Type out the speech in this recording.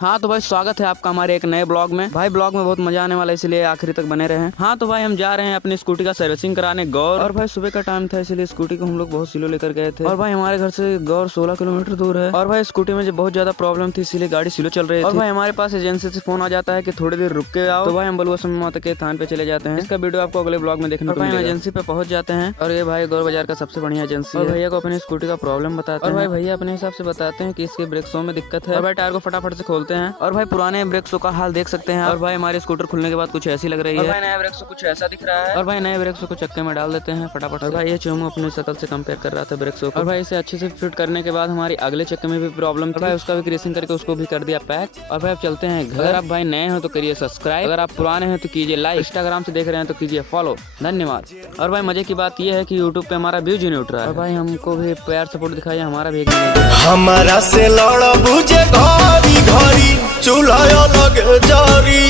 हाँ तो भाई स्वागत है आपका हमारे एक नए ब्लॉग में। भाई ब्लॉग में बहुत मजा आने वाला है, इसलिए आखिरी तक बने रहे। हाँ तो भाई हम जा रहे हैं अपनी स्कूटी का सर्विसिंग कराने गौर। और भाई सुबह का टाइम था, इसलिए स्कूटी को हम लोग बहुत स्लो लेकर गए थे। और भाई हमारे घर से गौर 16 किलोमीटर दूर है। और भाई स्कूटी में जो बहुत ज्यादा प्रॉब्लम थी, इसीलिए गाड़ी स्लो चल रही थी। और भाई हमारे पास एजेंसी से फोन आ जाता है कि थोड़ी देर रुक के आओ। तो भाई हम बलुआ समय माता के थान पे चले जाते हैं। इसका वीडियो आपको अगले ब्लॉग में देखने को मिलेगा। एजेंसी पे पहुंच जाते हैं और ये भाई गौर बाजार का सबसे बढ़िया एजेंसी है। भैया को अपनी स्कूटी का प्रॉब्लम बताते हैं और भाई भैया अपने हिसाब से बताते हैं कि इसके ब्रेक शो में दिक्कत है। और भाई टायर को फटाफट से खोलते हैं और भाई पुराने ब्रेक शो का हाल देख सकते हैं। और भाई हमारे स्कूटर खुलने के बाद कुछ ऐसी लग रही है। भाई नया ब्रेक शो कुछ ऐसा दिख रहा है। और भाई नए ब्रेक शो को चक्के में डाल देते हैं फटाफट। और भाई ये चोमू अपनी शक्ल से कंपेयर कर रहा था ब्रेक शो को। और भाई इसे अच्छे से फिट करने के बाद हमारी अगले चक्के में भी प्रॉब्लम थी। भाई उसका भी क्रेसिंग करके उसको भी कर दिया पैक। और भाई अब चलते हैं घर। अगर आप भाई नए हो तो करिए सब्सक्राइब, अगर आप पुराने हैं तो कीजिए लाइक, इंस्टाग्राम से देख रहे हैं तो कीजिए फॉलो। धन्यवाद। और भाई मजे की बात यह है कि यूट्यूब पे हमारा व्यूज नहीं उठ रहा है। और भाई हमको भी प्यार सपोर्ट दिखाइए, हमारा भी हमारा से लड़ बुझे घरी घरी चूल्हा लग जारी।